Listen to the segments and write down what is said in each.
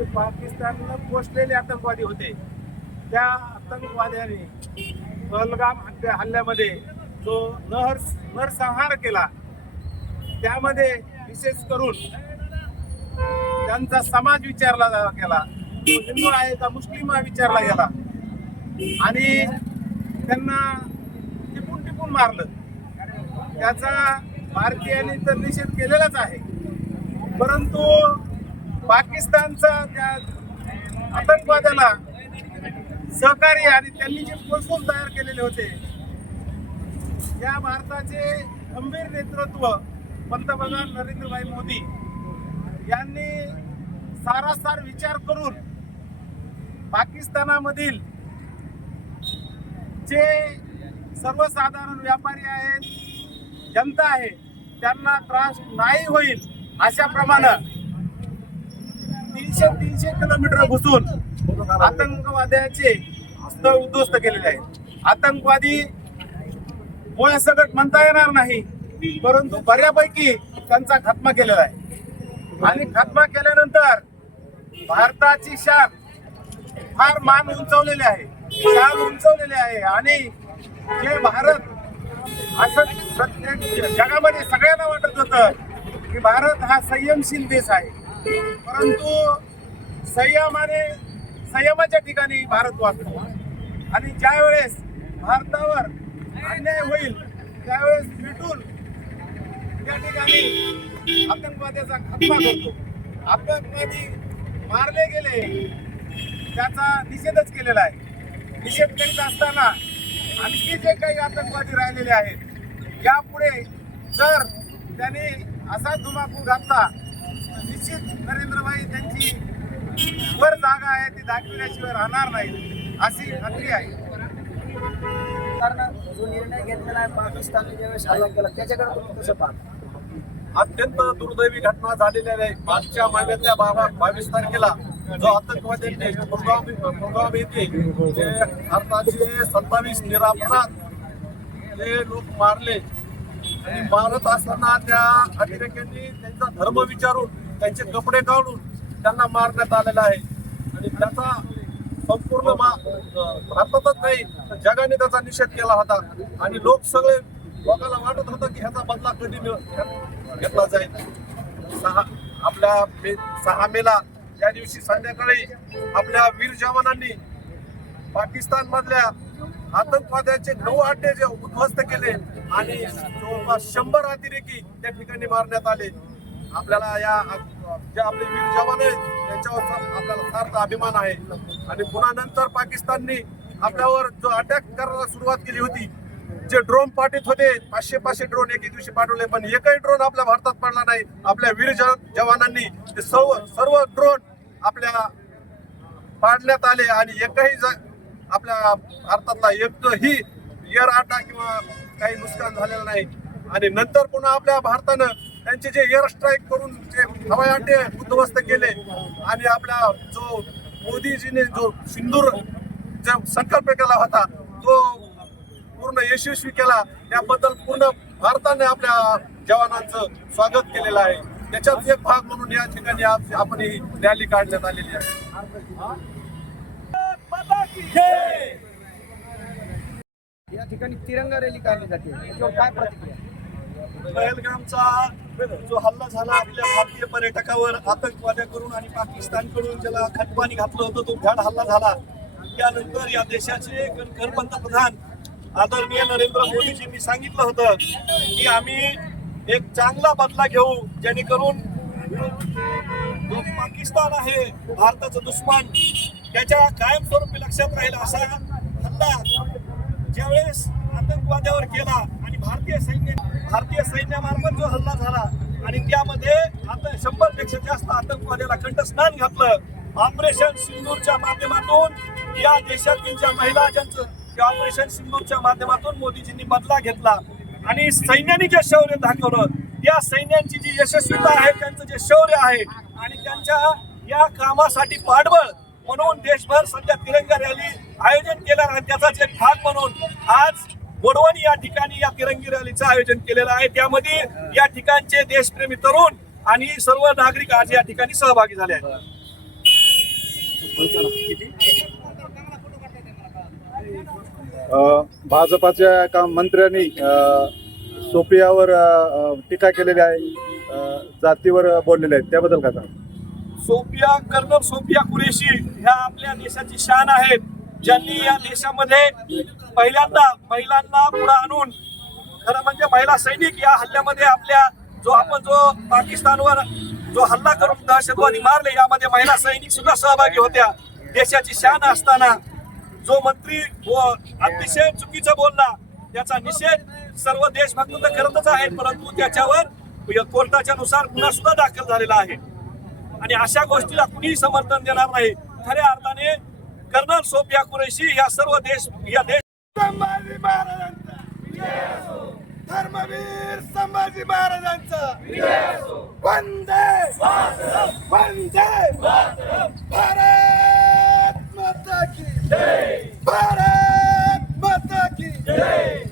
जे पाकिस्तानला पोचलेले आतंकवादी होते, त्या आतंकवाद्यांनी पहलगाम हल्ल्यामध्ये जो नरसंहार केला, त्यामध्ये विशेष करून त्यांचा समाज विचारला गेला, तो हिंदू आहे का मुस्लिम हा विचारला गेला आणि त्यांना टिपून टिपून मारलं. त्याचा भारतीयांनी तर निषेध केलेलाच आहे, परंतु पाकिस्तानचा त्या आतंकवाद्याला सहकार्य आणि त्यांनी जे पोस्टर्स तयार केलेले होते, या भारताचे गंभीर नेतृत्व पंतप्रधान नरेंद्रभाई मोदी यांनी सारासार विचार करून पाकिस्तानामधील जे सर्वसाधारण व्यापारी आहेत, जनता आहे, त्यांना त्रास नाही होईल अशा प्रमाणे 300 किलोमीटर घुसून आतंकवाद्याचे स्थळ उद्ध्वस्त केलेले आहे. आतंकवादी मुळासकट म्हणता येणार नाही, परंतु बऱ्यापैकी त्यांचा खात्मा केलेला आहे. आणि खात्मा केल्यानंतर भारताची शान फार मान उंचावलेली आहे, शान उंचावलेली आहे. आणि जे भारत असं प्रत्येक जगामध्ये सगळ्यांना वाटत होतं की भारत हा संयमशील देश आहे, परंतु संयमाच्या ठिकाणी भारत वागतो. आणि ज्या वेळेस भारतावर अन्याय होईल त्यावेळेस भेटून त्या ठिकाणी आतंकवाद्याचा खात्मा करतो. आतंकवादी मारले गेले त्याचा निषेधच केलेला आहे. निषेध करीत असताना आणखी जे काही आतंकवादी राहिलेले आहेत, यापुढे जर त्यांनी असा धुमाकूळ घातला, निश्चित नरेंद्रभाई त्यांची वर जागा आहे ती दाखविल्याशिवाय राहणार नाही अशी खात्री आहे. कारण जो निर्णय घेतलेला आहे पाकिस्तानने ज्यावेळेस हल्ला केला त्याच्याकडे तुम्ही कसं पाहता? अत्यंत दुर्दैवी घटना झालेल्या आहे. मागच्या महिन्यातल्या 22 तारखेला जो आतंकवाद्यांनी पुलगाम येथे जे भारताचे 27 निरपराध जे लोक मारले आणि मारत असताना त्या अतिरेक्यांनी त्यांचा धर्म विचारून त्यांचे कपडे काढून त्यांना मारण्यात आलेला आहे. आणि त्याचा संपूर्ण भारतातच नाही तर जगाने त्याचा निषेध केला होता. आणि लोकांना वाटत होतं की ह्याचा बदला कधी घेतला जाईल. 6 मेला त्या दिवशी संध्याकाळी आपल्या वीर जवानांनी पाकिस्तान मधल्या आतंकवाद्यांचे 9 अड्डे जे उद्ध्वस्त केले आणि जवळपास 100 अतिरेकी त्या ठिकाणी मारण्यात आले. आपल्याला जे आपले वीर जवान आहेत त्यांच्यावर आपल्याला सार्थ अभिमान आहे. आणि पुन्हा नंतर पाकिस्तानने आपल्यावर जो अटॅक करायला सुरुवात केली होती, जे ड्रोन पाठवत होते 500 ड्रोन एके दिवशी पाठवले, पण एकही ड्रोन आपल्या भारतात पडला नाही. आपल्या वीर जवानांनी ते सर्व ड्रोन आपल्या पाडण्यात आले आणि एकही आपल्या भारतातला एकही एअर अटॅक किंवा काही नुकसान झालेलं नाही. आणि नंतर पुन्हा आपल्या भारतानं त्यांचे जे एअर स्ट्राईक करून जे हवाई अड्डे उद्ध्वस्त केले आणि आपला जो मोदीजीने जो सिंदूर जो संकल्प केला होता तो पूर्ण यशस्वी केला. त्याबद्दल पूर्ण भारताने आपल्या जवानांचं स्वागत केलेलं आहे. त्याच्यात एक भाग म्हणून या ठिकाणी आपण ही रॅली काढण्यात आलेली आहे. या ठिकाणी तिरंगा रॅली काढली जाते, याच्यावर काय प्रतिक्रिया? पहलगामचा जो हल्ला झाला आपल्या भारतीय पर्यटकावर आतंकवाद्याकडून आणि पाकिस्तानकडून ज्याला खतपाणी घातलं होतं, तो भ्याड हल्ला झाला. त्यानंतर या देशाचे कणखर पंतप्रधान आदरणीय नरेंद्र मोदीजींनी सांगितलं होतं की आम्ही एक चांगला बदला घेऊ, जेणेकरून जो पाकिस्तान आहे भारताचं दुश्मन त्याच्या कायमस्वरूपी लक्षात राहील. असा हल्ला ज्यावेळेस आतंकवाद्यावर केला आणि भारतीय सैन्यामार्फत जो हल्ला झाला आणि त्यामध्ये आता 100 पेक्षा जास्त आतंकवाद्याला कंठस्नान घातलं. ऑपरेशन सिंदूरच्या माध्यमातून या देशातील ज्या महिला ज्यांचं ऑपरेशन सिंदूरच्या माध्यमातून मोदीजींनी बदला घेतला आणि सैन्याने जे शौर्य दाखवलं, त्या सैन्यांची जी यशस्वीता आहे, त्यांचं जे शौर्य आहे आणि त्यांच्या या कामासाठी पाठबळ म्हणून देशभर सध्या तिरंगा रॅली आयोजन केलं आहे. त्याचाच एक भाग म्हणून आज वडवणी या ठिकाणी या तिरंगी रॅलीचं आयोजन केलेलं आहे. त्यामध्ये या ठिकाणचे देशप्रेमी तरुण आणि सर्व नागरिक आज या ठिकाणी सहभागी झाले आहेत. भाजपाच्या एका मंत्र्यांनी सोपियावर टीका केलेली आहे, जातीवर बोललेले आहेत, त्याबद्दल काय सांगा? सोफिया कर्नल सोफिया कुरेशी ह्या आपल्या देशाची शान आहेत, ज्यांनी या देशामध्ये पहिल्यांदा महिलांना पुढे आणून खरं म्हणजे महिला सैनिक या हल्ल्यामध्ये आपल्या जो पाकिस्तानवर जो हल्ला करून दहशतवादी मारले यामध्ये महिला सैनिक सुद्धा सहभागी होत्या. देशाची शान असताना जो मंत्री अतिशय चुकीचं बोलला त्याचा निषेध सर्व देशभक्त तर करतच आहेत, परंतु त्याच्यावर कोर्टाच्या नुसार गुन्हा सुद्धा दाखल झालेला आहे आणि अशा गोष्टीला कुणीही समर्थन देणार नाही. खऱ्या अर्थाने कर्नल सोफिया कुरेशी या सर्व संभाजी महाराजांचा धर्मवीर संभाजी महाराजांचा वंदे वंदे भारत माता की जय, भारत माता की जय.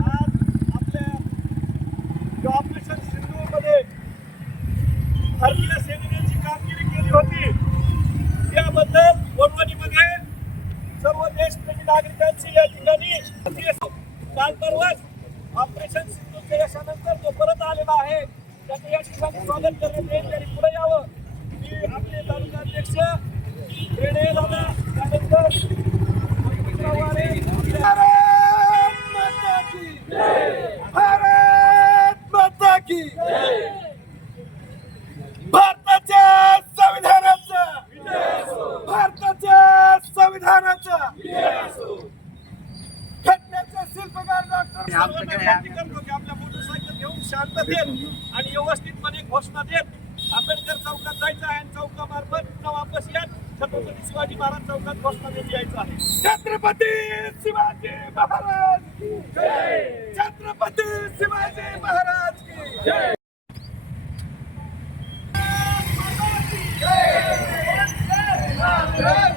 आज आपल्या ऑपरेशन सिंधूमध्ये भारतीय सेनेने जी कामगिरी केली होती त्याबद्दल वडवणीमध्ये सर्व देशप्रेमी नागरिकांची या ठिकाणी काल परवाच ऑपरेशन सिंधूच्या यशानंतर तो परत आलेला आहे, त्याचं या ठिकाणी स्वागत करण्यात येईल. त्यांनी पुढे यावं. मी आपले तालुका अध्यक्ष रेणे दादा त्यानंतर भारत माता की जय, भारत माता की जय. भारताच्या संविधानाचा घटनेचे शिल्पकार डॉक्टर करतो की आपल्या मोटरसायकल घेऊन शांततेत आणि व्यवस्थितपणे घोषणा देत आंबेडकर चौकात जायचं आहे आणि चौकामार्फत पुन्हा वापस या छत्रपती शिवाजी महाराज चौकात घोषणा देत यायचं आहे. छत्रपती शिवाजी महाराज की जय, छत्रपती शिवाजी महाराज की जय. जय